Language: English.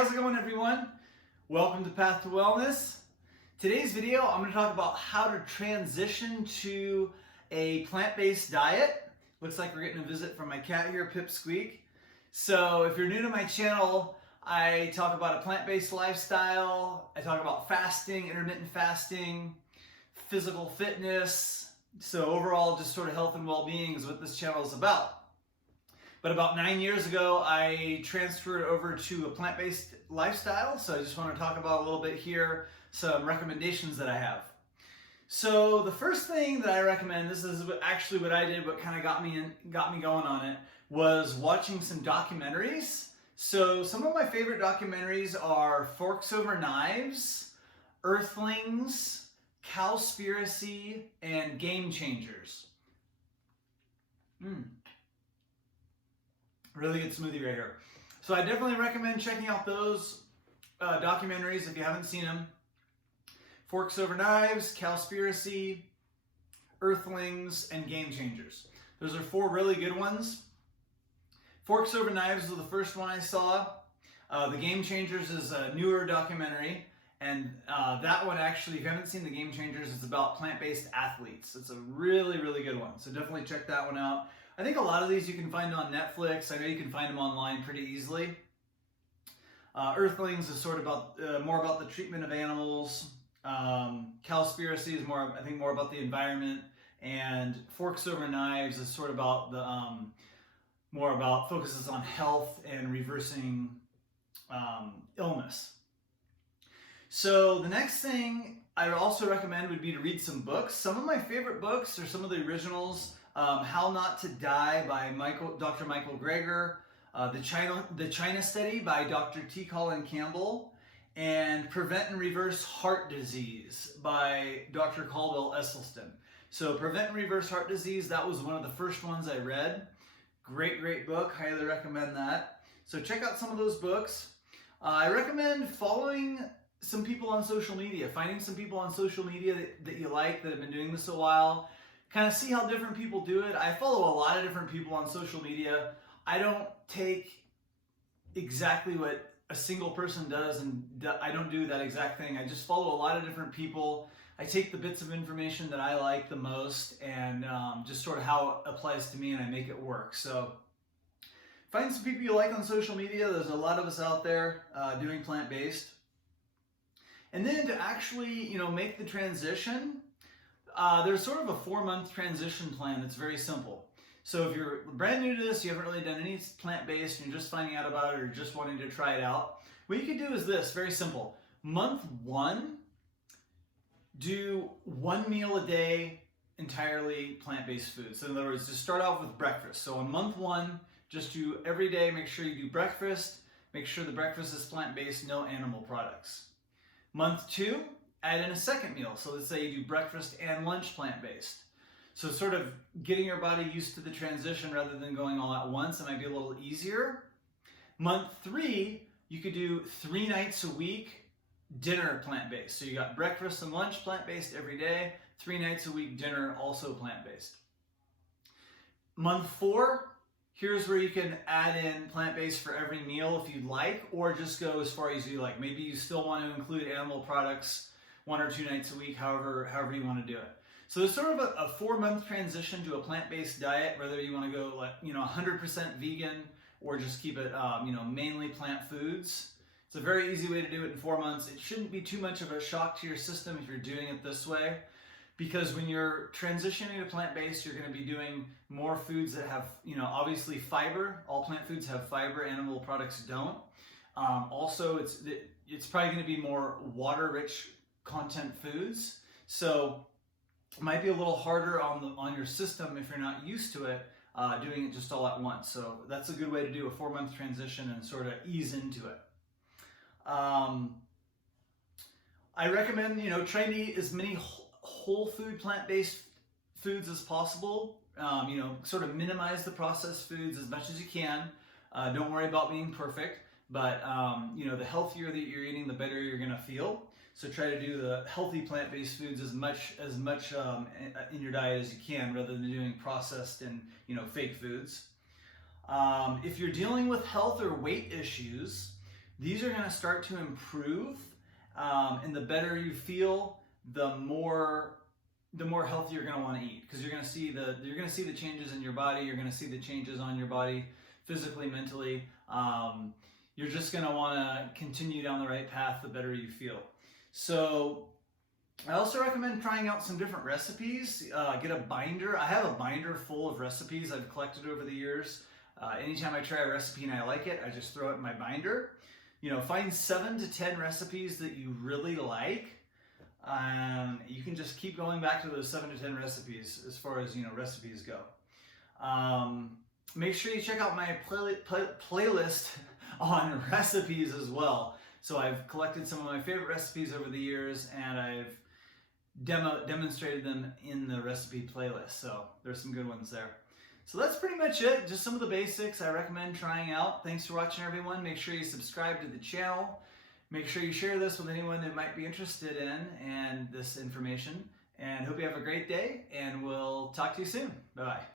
how's it going, everyone? Welcome to Path to Wellness. Today's video, I'm going to talk about how to transition to a plant-based diet. Looks like we're getting a visit from my cat here, Pipsqueak. So if you're new to my channel, I talk about a plant-based lifestyle. I talk about fasting, intermittent fasting, physical fitness. So overall, just sort of health and well-being is what this channel is about. But about 9 years ago, I transferred over to a plant-based lifestyle. So I just want to talk about a little bit here, some recommendations that I have. So the first thing that I recommend, this is actually what I did, what kind of got me going on it, was watching some documentaries. So some of my favorite documentaries are Forks Over Knives, Earthlings, Cowspiracy, and Game Changers. Really good smoothie right here. So I definitely recommend checking out those documentaries if you haven't seen them. Forks Over Knives, Cowspiracy, Earthlings, and Game Changers. Those are 4 really good ones. Forks Over Knives was the first one I saw. The Game Changers is a newer documentary. And that one actually, if you haven't seen the Game Changers, it's about plant-based athletes. It's a really, really good one. So definitely check that one out. I think a lot of these you can find on Netflix. I know you can find them online pretty easily. Earthlings is sort of about more about the treatment of animals. Cowspiracy is more, I think, more about the environment. And Forks Over Knives is sort of about the more about focuses on health and reversing illness. So the next thing I would also recommend would be to read some books. Some of my favorite books are some of the originals. How Not to Die by Dr. Michael Greger, the China Study by Dr. T. Colin Campbell, and Prevent and Reverse Heart Disease by Dr. Caldwell Esselstyn. So Prevent and Reverse Heart Disease, that was one of the first ones I read. Great book, highly recommend that. So check out some of those books. I recommend following some people on social media, finding some people on social media that you like, that have been doing this a while. Kind of see how different people do it. I follow a lot of different people on social media. I don't take exactly what a single person does, and I don't do that exact thing. I just follow a lot of different people. I take the bits of information that I like the most and just sort of how it applies to me, and I make it work. So find some people you like on social media. There's a lot of us out there doing plant-based. And then to actually, make the transition, there's sort of a 4-month transition plan that's very simple. So if you're brand new to this, you haven't really done any plant-based, and you're just finding out about it or just wanting to try it out, what you can do is this, very simple. Month 1, do 1 meal a day, entirely plant-based food. So in other words, just start off with breakfast. So on month 1, just do every day, make sure you do breakfast, make sure the breakfast is plant-based, no animal products. Month 2, add in a second meal. So let's say you do breakfast and lunch plant-based. So sort of getting your body used to the transition rather than going all at once, it might be a little easier. Month 3, you could do 3 nights a week, dinner plant-based. So you got breakfast and lunch plant-based every day, 3 nights a week, dinner also plant-based. Month 4, here's where you can add in plant-based for every meal if you'd like, or just go as far as you like. Maybe you still want to include animal products 1 or 2 nights a week, however you want to do it. So there's sort of a 4-month transition to a plant-based diet, whether you want to go 100% vegan or just keep it mainly plant foods. It's a very easy way to do it in 4 months. It shouldn't be too much of a shock to your system if you're doing it this way, because when you're transitioning to plant-based, you're going to be doing more foods that have, obviously fiber. All plant foods have fiber, animal products don't. Also, it's probably going to be more water-rich content foods. So it might be a little harder on your system if you're not used to it, doing it just all at once. So that's a good way to do a 4-month transition and sort of ease into it. I recommend, try to eat as many whole food plant-based foods as possible. Sort of minimize the processed foods as much as you can. Don't worry about being perfect, but the healthier that you're eating, the better you're going to feel. So try to do the healthy plant-based foods as much in your diet as you can, rather than doing processed and fake foods. If you're dealing with health or weight issues, these are going to start to improve, and the better you feel, the more healthy you're going to want to eat, because you're going to see the changes in your body. You're going to see the changes on your body physically, mentally. You're just going to want to continue down the right path the better you feel. So I also recommend trying out some different recipes. Get a binder. I have a binder full of recipes I've collected over the years. Anytime I try a recipe and I like it, I just throw it in my binder. Find 7 to 10 recipes that you really like. You can just keep going back to those 7 to 10 recipes as far as recipes go. Make sure you check out my playlist on recipes as well. So I've collected some of my favorite recipes over the years, and I've demonstrated them in the recipe playlist. So there's some good ones there. So that's pretty much it. Just some of the basics I recommend trying out. Thanks for watching, everyone. Make sure you subscribe to the channel. Make sure you share this with anyone that might be interested in and this information. And hope you have a great day, and we'll talk to you soon. Bye-bye.